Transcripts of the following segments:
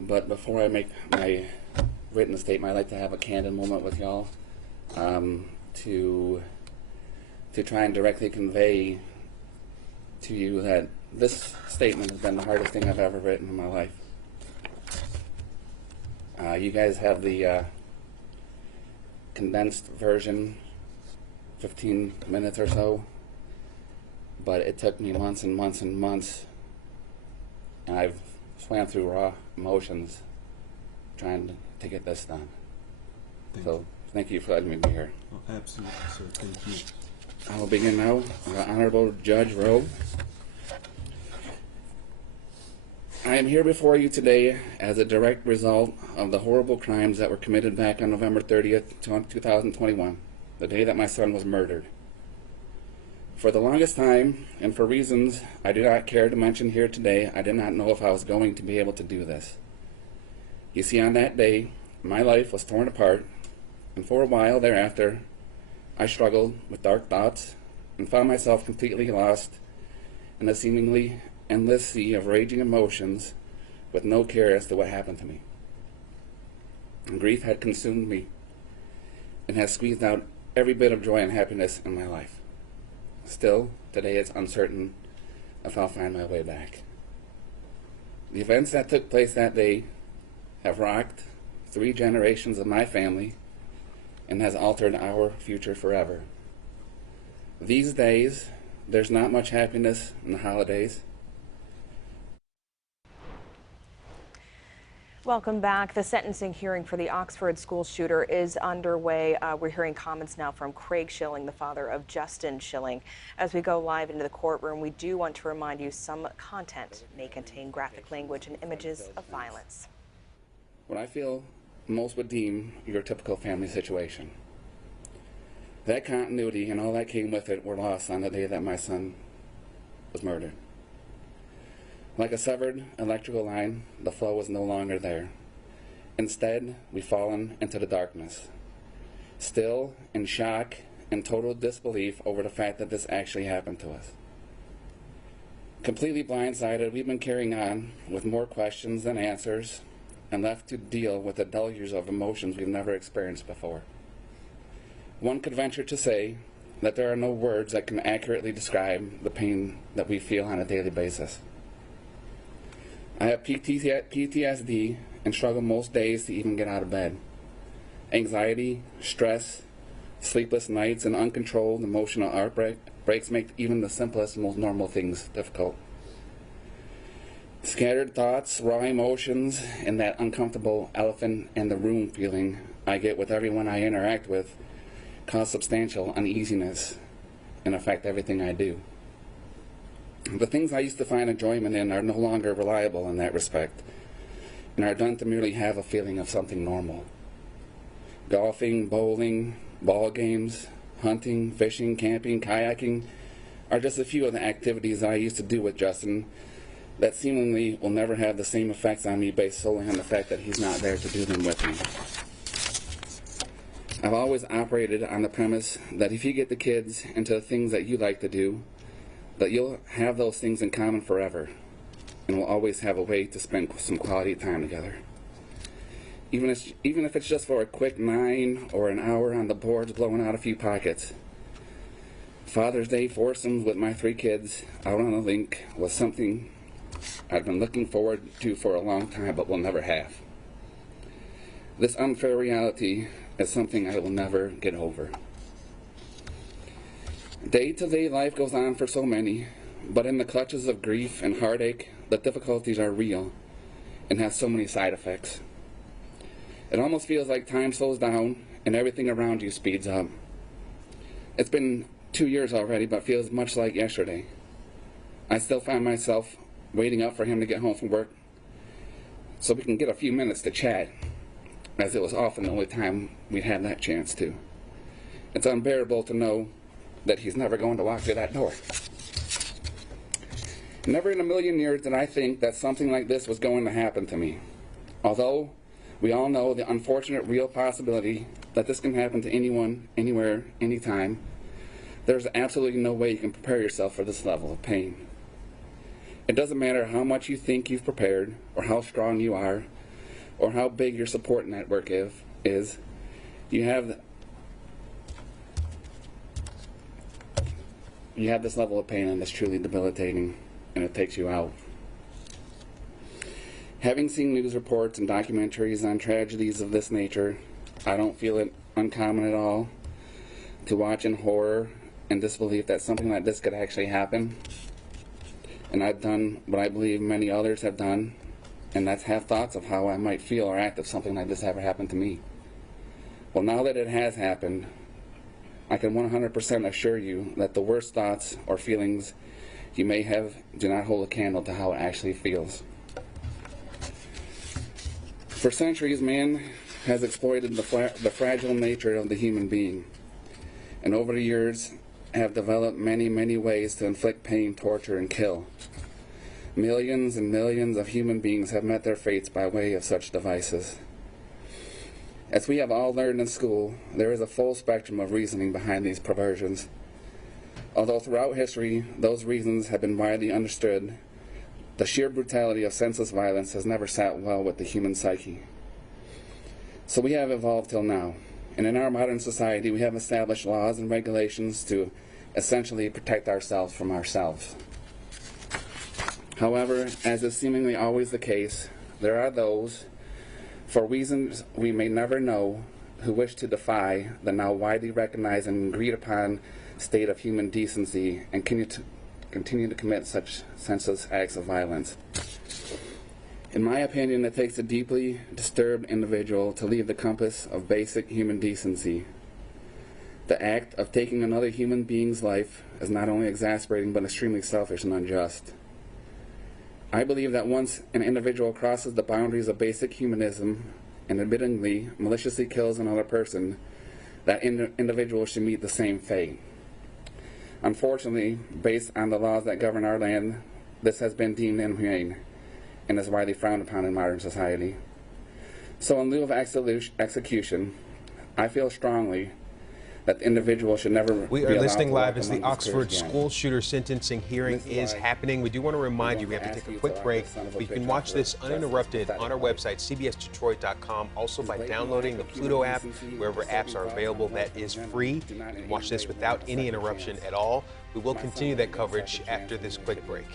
But before I make my written statement, I'd like to have a candid moment with y'all to try and directly convey to you that this statement has been the hardest thing I've ever written in my life. You guys have the condensed version, 15 minutes or so, but it took me months and months and months, and I've swam through raw emotions trying to get this done. Thank you for letting me be here. Oh, absolutely, sir. Thank you. I will begin now. Honorable Judge Rowe. I am here before you today as a direct result of the horrible crimes that were committed back on November 30th, 2021, the day that my son was murdered. For the longest time, and for reasons I do not care to mention here today, I did not know if I was going to be able to do this. You see, on that day, my life was torn apart, and for a while thereafter, I struggled with dark thoughts and found myself completely lost in a seemingly endless sea of raging emotions with no care as to what happened to me. And grief had consumed me and has squeezed out every bit of joy and happiness in my life. Still, today it's uncertain if I'll find my way back. The events that took place that day have rocked 3 generations of my family and has altered our future forever. These days, there's not much happiness in the holidays. Welcome back. The sentencing hearing for the Oxford school shooter is underway. We're hearing comments now from Craig Shilling, the father of Justin Shilling. As we go live into the courtroom, we do want to remind you some content may contain graphic language and images of violence. What I feel most would deem your typical family situation. That continuity and all that came with it were lost on the day that my son was murdered. Like a severed electrical line, the flow was no longer there. Instead, we've fallen into the darkness, still in shock and total disbelief over the fact that this actually happened to us. Completely blindsided, we've been carrying on with more questions than answers and left to deal with the deluge of emotions we've never experienced before. One could venture to say that there are no words that can accurately describe the pain that we feel on a daily basis. I have PTSD and struggle most days to even get out of bed. Anxiety, stress, sleepless nights, and uncontrolled emotional outbreaks make even the simplest, most normal things difficult. Scattered thoughts, raw emotions, and that uncomfortable elephant in the room feeling I get with everyone I interact with cause substantial uneasiness and affect everything I do. The things I used to find enjoyment in are no longer reliable in that respect and are done to merely have a feeling of something normal. Golfing, bowling, ball games, hunting, fishing, camping, kayaking are just a few of the activities I used to do with Justin that seemingly will never have the same effects on me based solely on the fact that he's not there to do them with me. I've always operated on the premise that if you get the kids into the things that you like to do, that you'll have those things in common forever and will always have a way to spend some quality time together. Even if it's just for a quick 9 or an hour on the boards blowing out a few pockets. Father's Day foursomes with my 3 kids out on a link was something I've been looking forward to for a long time but will never have. This unfair reality is something I will never get over. Day-to-day life goes on for so many, but in the clutches of grief and heartache, the difficulties are real and have so many side effects. It almost feels like time slows down and everything around you speeds up. It's been 2 years already, but feels much like yesterday. I still find myself waiting up for him to get home from work so we can get a few minutes to chat, as it was often the only time we'd had that chance to. It's unbearable to know that he's never going to walk through that door. Never in a million years did I think that something like this was going to happen to me. Although we all know the unfortunate real possibility that this can happen to anyone, anywhere, anytime, there's absolutely no way you can prepare yourself for this level of pain. It doesn't matter how much you think you've prepared, or how strong you are, or how big your support network is. You have this level of pain, and it's truly debilitating, and it takes you out. Having seen news reports and documentaries on tragedies of this nature, I don't feel it uncommon at all to watch in horror and disbelief that something like this could actually happen. And I've done what I believe many others have done, and that's have thoughts of how I might feel or act if something like this ever happened to me. Well, now that it has happened, I can 100% assure you that the worst thoughts or feelings you may have do not hold a candle to how it actually feels. For centuries, man has exploited the fragile nature of the human being, and over the years have developed many, many ways to inflict pain, torture, and kill. Millions and millions of human beings have met their fates by way of such devices. As we have all learned in school, there is a full spectrum of reasoning behind these perversions. Although throughout history, those reasons have been widely understood, the sheer brutality of senseless violence has never sat well with the human psyche. So we have evolved till now, and in our modern society we have established laws and regulations to essentially protect ourselves from ourselves. However, as is seemingly always the case, there are those, for reasons we may never know, who wish to defy the now widely recognized and agreed upon state of human decency and continue to commit such senseless acts of violence. In my opinion, it takes a deeply disturbed individual to leave the compass of basic human decency. The act of taking another human being's life is not only exasperating but extremely selfish and unjust. I believe that once an individual crosses the boundaries of basic humanism and admittingly maliciously kills another person, that individual should meet the same fate. Unfortunately, based on the laws that govern our land, this has been deemed inhumane and is widely frowned upon in modern society. So in lieu of execution, I feel strongly that the individual should never We are listening live as the Oxford school shooter sentencing hearing is happening. We do want to remind you we have to take a quick break, but you can watch this uninterrupted on our website, cbsdetroit.com, also by downloading the Pluto app, wherever apps are available. That is free. You can watch this without any interruption at all. We will continue that coverage after this quick break.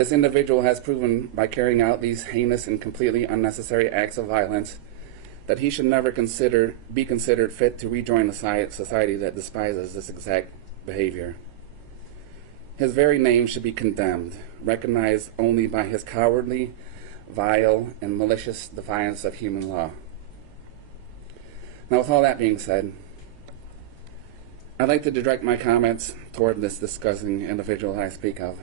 This individual has proven by carrying out these heinous and completely unnecessary acts of violence that he should never be considered fit to rejoin a society that despises this exact behavior. His very name should be condemned, recognized only by his cowardly, vile, and malicious defiance of human law. Now, with all that being said, I'd like to direct my comments toward this disgusting individual I speak of.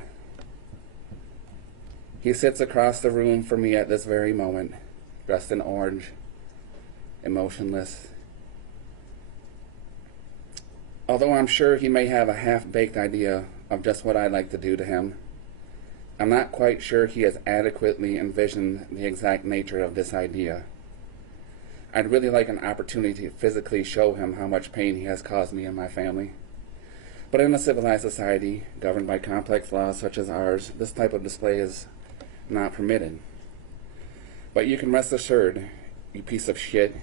He sits across the room from me at this very moment, dressed in orange, emotionless. Although I'm sure he may have a half-baked idea of just what I'd like to do to him, I'm not quite sure he has adequately envisioned the exact nature of this idea. I'd really like an opportunity to physically show him how much pain he has caused me and my family. But in a civilized society, governed by complex laws such as ours, this type of display is not permitted. But you can rest assured, you piece of shit,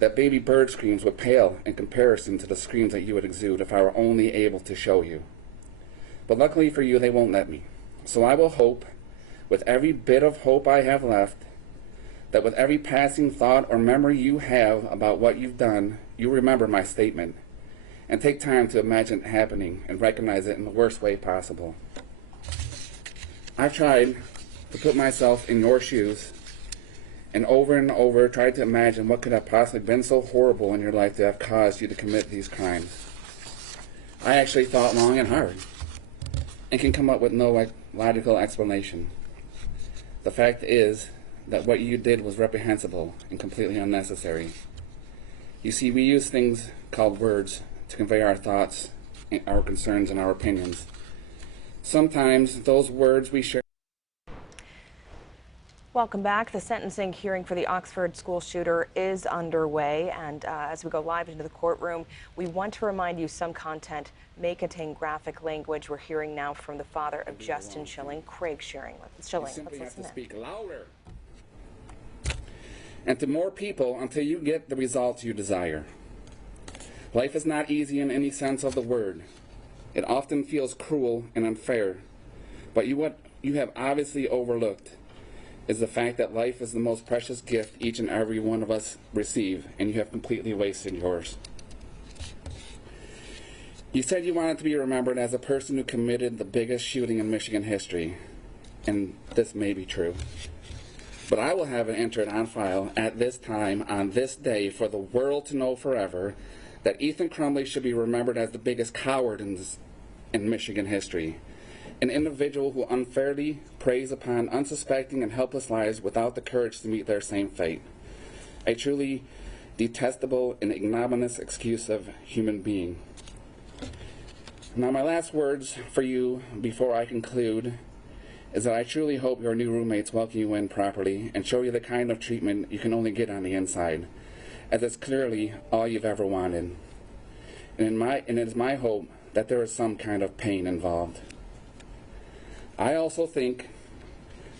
that baby bird screams would pale in comparison to the screams that you would exude if I were only able to show you. But luckily for you, they won't let me. So I will hope, with every bit of hope I have left, that with every passing thought or memory you have about what you've done, you remember my statement, and take time to imagine it happening and recognize it in the worst way possible. I've tried to put myself in your shoes and over tried to imagine what could have possibly been so horrible in your life to have caused you to commit these crimes. I actually thought long and hard and can come up with no logical explanation. The fact is that what you did was reprehensible and completely unnecessary. You see, we use things called words to convey our thoughts, our concerns, and our opinions. Sometimes those words we share. Welcome back. The sentencing hearing for the Oxford school shooter is underway, and as we go live into the courtroom, we want to remind you some content may contain graphic language. We're hearing now from the father of Justin Shilling, Craig Shilling. You simply have to speak louder. And to more people until you get the results you desire. Life is not easy in any sense of the word. It often feels cruel and unfair, but what you have obviously overlooked is the fact that life is the most precious gift each and every one of us receive, and you have completely wasted yours. You said you wanted to be remembered as a person who committed the biggest shooting in Michigan history, and this may be true. But I will have it entered on file at this time, on this day, for the world to know forever that Ethan Crumbley should be remembered as the biggest coward in Michigan history. An individual who unfairly preys upon unsuspecting and helpless lives without the courage to meet their same fate. A truly detestable and ignominious excuse of human being. Now, my last words for you before I conclude is that I truly hope your new roommates welcome you in properly and show you the kind of treatment you can only get on the inside, as it's clearly all you've ever wanted. And it is my hope that there is some kind of pain involved. I also think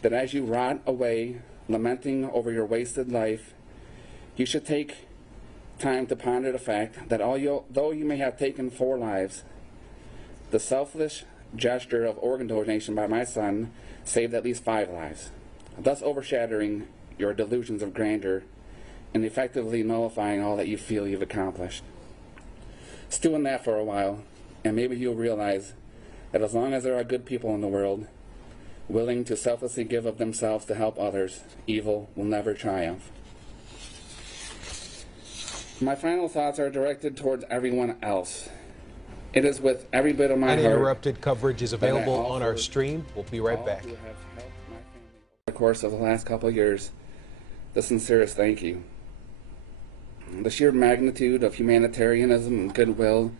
that as you rot away, lamenting over your wasted life, you should take time to ponder the fact that though you may have taken 4 lives, the selfless gesture of organ donation by my son saved at least 5 lives, thus overshadowing your delusions of grandeur and effectively nullifying all that you feel you've accomplished. Stew in that for a while, and maybe you'll realize that as long as there are good people in the world, willing to selflessly give of themselves to help others, evil will never triumph. My final thoughts are directed towards everyone else. It is with every bit of my heart. Uninterrupted coverage is available on our stream. We'll be right back. Who have helped my family over the course of the last couple of years, the sincerest thank you. The sheer magnitude of humanitarianism and goodwill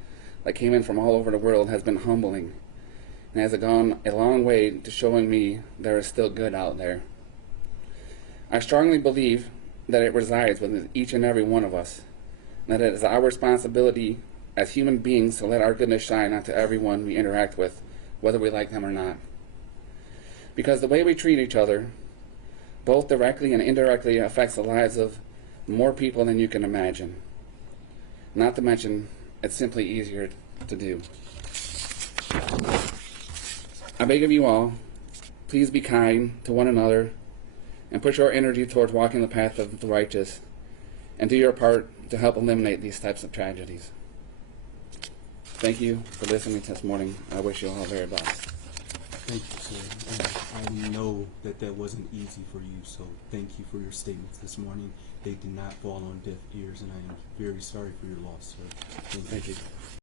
that came in from all over the world has been humbling, and has gone a long way to showing me there is still good out there. I strongly believe that it resides within each and every one of us, and that it is our responsibility as human beings to let our goodness shine onto everyone we interact with, whether we like them or not. Because the way we treat each other, both directly and indirectly, affects the lives of more people than you can imagine. Not to mention, it's simply easier to do. I beg of you all, please be kind to one another and put your energy towards walking the path of the righteous and do your part to help eliminate these types of tragedies. Thank you for listening to this morning. I wish you all the very best. Thank you, sir. And I know that wasn't easy for you, so thank you for your statements this morning. They did not fall on deaf ears, and I am very sorry for your loss, sir. Thank you.